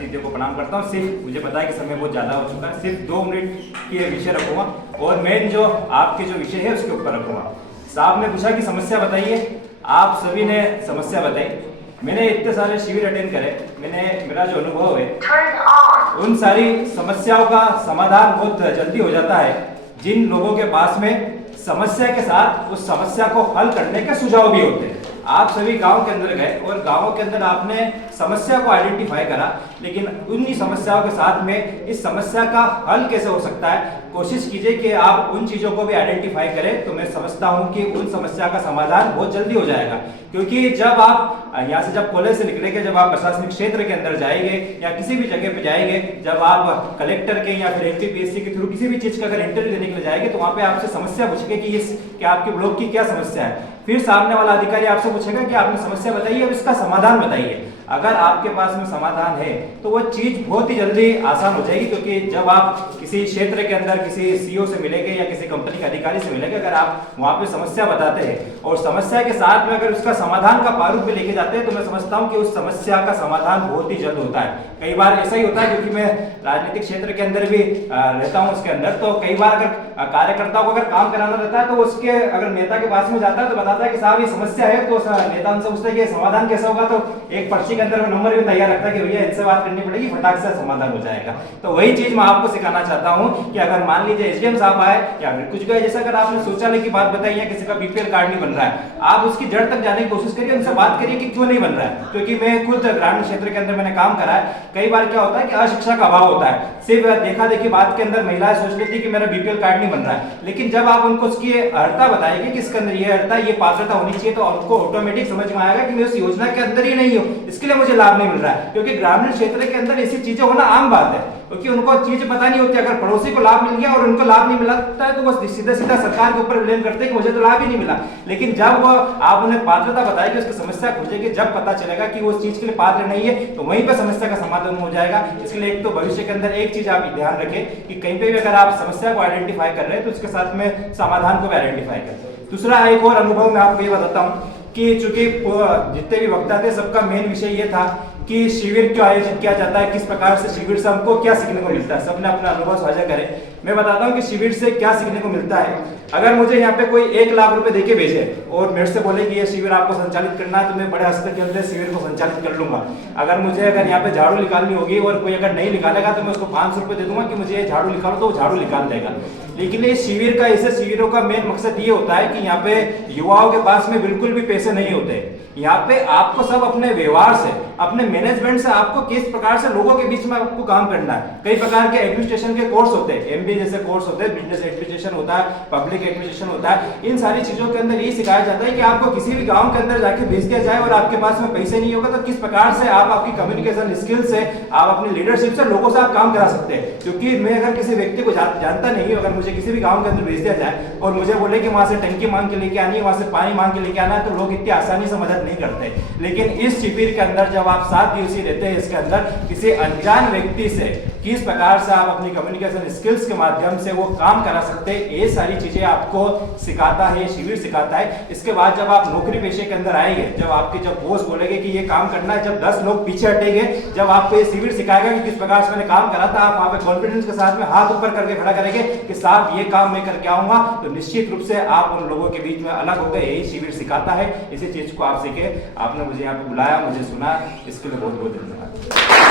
अतिथियों को प्रणाम करता हूँ। सिर्फ मुझे पता है कि समय बहुत ज़्यादा हो चुका है, सिर्फ 2 मिनट की विषय रखूँगा और मेन जो आपके जो विषय है उसके ऊपर रखूँगा। साहब ने पूछा कि समस्या बताइए, आप सभी ने समस्या बताई। मैंने इतने सारे शिविर अटेंड करे, मेरा जो अनुभव है उन सारी समस्याओं का समाधान बहुत जल्दी हो जाता है जिन लोगों के पास में समस्या के साथ उस समस्या को हल करने के सुझाव भी होते हैं। आप सभी गांव के अंदर गए और गांवों के अंदर आपने समस्या को आइडेंटिफाई करा, लेकिन उन्हीं समस्याओं के साथ में इस समस्या का हल कैसे हो सकता है कोशिश कीजिए कि आप उन चीजों को भी आइडेंटिफाई करें। तो मैं समझता हूं कि उन समस्या का समाधान बहुत जल्दी हो जाएगा, क्योंकि जब आप यहाँ से जब कॉलेज से निकलेंगे, जब आप प्रशासनिक क्षेत्र के अंदर जाएंगे या किसी भी जगह पे जाएंगे, जब आप कलेक्टर के या फिर एमपीपीएससी के थ्रू किसी भी चीज का अगर इंटरव्यू देने के लिए जाएंगे तो वहाँ पे आपसे समस्या पूछेंगे कि आपके ब्लॉक की क्या समस्या है। फिर सामने वाला अधिकारी आपसे पूछेगा कि आपने समस्या बताइए और इसका समाधान बताइए। अगर आपके पास में समाधान है तो वो चीज बहुत ही जल्दी आसान हो जाएगी, क्योंकि जब आप किसी क्षेत्र के अंदर किसी सीईओ से मिलेंगे या किसी कंपनी के अधिकारी से मिलेंगे, अगर आप वहां पे समस्या बताते हैं और समस्या के साथ में अगर उसका समाधान का प्रारूप भी लेके जाते हैं तो मैं समझता हूं कि उस समस्या का समाधान बहुत ही जल्द होता है। कई बार ऐसा ही होता है, क्योंकि मैं राजनीतिक क्षेत्र के अंदर भी रहता हूँ उसके अंदर, तो कई बार अगर कार्यकर्ताओं को अगर काम कराना रहता है तो उसके अगर नेता के पास में जाता है तो बताता है कि साहब ये समस्या है, तो नेता उनसे पूछता है कि समाधान कैसा होगा, तो एक पर्ची के अंदर नंबर भी तैयार रखता है कि भैया इनसे बात करनी पड़ेगी, फटाक से समाधान हो जाएगा। तो वही चीज मैं आपको सिखाना चाहता हूँ कि अगर मान लीजिए एसडीएम साहब आए या फिर कुछ भी, जैसे अगर आपने शौचालय की बात बताई या किसी का बीपीएल कार्ड नहीं बन रहा है, आप उसकी जड़ तक जाने की कोशिश करिए, उनसे बात करिए कि क्यों नहीं बन रहा है। क्योंकि मैं खुद ग्रामीण क्षेत्र के अंदर मैंने काम करा है, कई बार क्या होता है कि अशिक्षा का अभाव होता है, सिर्फ देखा देखी बात के अंदर महिलाएं सोच लेती है कि मेरा बीपीएल कार्ड नहीं बन रहा है, लेकिन जब आप उनको उसकी अर्हता बताएंगे कि इसके अंदर ये अर्हता ये पात्रता होनी चाहिए तो उनको ऑटोमेटिक समझ में आएगा कि मैं उस योजना के अंदर ही नहीं हूँ, इसके लिए मुझे लाभ नहीं मिल रहा है। क्योंकि ग्रामीण क्षेत्र के अंदर ऐसी चीजें होना आम बात है, क्योंकि उनको चीज पता नहीं होती। अगर पड़ोसी को लाभ मिल गया और उनको लाभ नहीं मिलता है तो वो सीधा सीधा सरकार के ऊपर ब्लेम करते हैं कि मुझे तो लाभ ही नहीं मिला। लेकिन जब आप उन्हें पात्रता बताएंगे, उसकी समस्या खोजेंगे, जब पता चलेगा कि वो उस चीज के लिए पात्र नहीं है तो वहीं पर समस्या का समाधान हो जाएगा। इसलिए एक तो भविष्य के अंदर एक चीज आप ध्यान रखें कि कहीं पे भी अगर आप समस्या को आइडेंटिफाई कर रहे हैं तो उसके साथ में समाधान को भी आइडेंटिफाई करें। दूसरा एक और अनुभव मैं आपको ये बताता हूँ कि चूंकि जितने भी वक्ता थे सबका मेन विषय ये था कि शिविर क्यों आयोजित किया जाता है, किस प्रकार से शिविर से हमको क्या सीखने को मिलता है। सबने अपना अनुभव साझा करें। मैं बताता हूँ कि शिविर से क्या सीखने को मिलता है। अगर मुझे यहाँ पे कोई 1 लाख रुपए देके भेजे और मेरे से बोले कि ये शिविर आपको संचालित करना है तो मैं बड़े हंसते खेलते शिविर को संचालित कर लूंगा। अगर यहाँ पे झाड़ू निकालनी होगी और कोई अगर नहीं निकालेगा तो मैं उसको 500 रुपए दे दूंगा कि मुझे झाड़ू निकालो, तो वो झाड़ू निकाल देगा। लेकिन ये शिविर का, ऐसे शिविरों का मेन मकसद ये होता है कि यहाँ पे युवाओं के पास में बिल्कुल भी पैसे नहीं होते। यहाँ पे आपको सब अपने व्यवहार से, अपने मैनेजमेंट से आपको किस प्रकार से लोगों के बीच में आपको काम करना है। कई प्रकार के एडमिनिस्ट्रेशन के कोर्स होते हैं, एमबीए जैसे कोर्स होते हैं, बिजनेस एडमिनिस्ट्रेशन होता है, पब्लिक एडमिनिस्ट्रेशन होता है। इन सारी चीजों के अंदर ये सिखाया जाता है कि आपको किसी भी गांव के अंदर जाके भेज दिया जाए और आपके पास में पैसे नहीं होगा तो किस प्रकार से आप आपकी कम्युनिकेशन स्किल से, आप अपनी लीडरशिप से लोगों से आप काम करा सकते हैं। क्योंकि मैं अगर किसी व्यक्ति को जानता नहीं हूँ, अगर मुझे किसी भी गाँव के अंदर भेज दिया जाए और मुझे बोले कि वहां से टंकी मांग के लेके आनी है, वहां से पानी मांग के लेके आना है, तो लोग इतनी आसानी से मदद नहीं करते। लेकिन इस शिविर के अंदर जब आप 7 दिवसीय रहते हैं, इसके अंदर किसी अनजान व्यक्ति से किस प्रकार से आप अपनी कम्युनिकेशन स्किल्स के माध्यम से वो काम करा सकते हैं, ये सारी चीजें आपको सिखाता है, शिविर सिखाता है। इसके बाद जब आप नौकरी पेशे के अंदर आएंगे, जब बॉस बोलेंगे कि ये काम करना है, जब 10 लोग पीछे हटेंगे, जब आपको ये शिविर सिखाएगा कि किस प्रकार से मैंने काम करा था, आप वहां पे कॉन्फिडेंस के साथ में हाथ ऊपर करके खड़ा करेंगे कि साहब ये काम मैं करके आऊंगा, तो निश्चित रूप से आप उन लोगों के बीच में अलग हो गए। यही शिविर सिखाता है। इसी चीज को आप सीखे। आपने मुझे यहाँ पे बुलाया, मुझे सुना, इसके लिए बहुत बहुत धन्यवाद।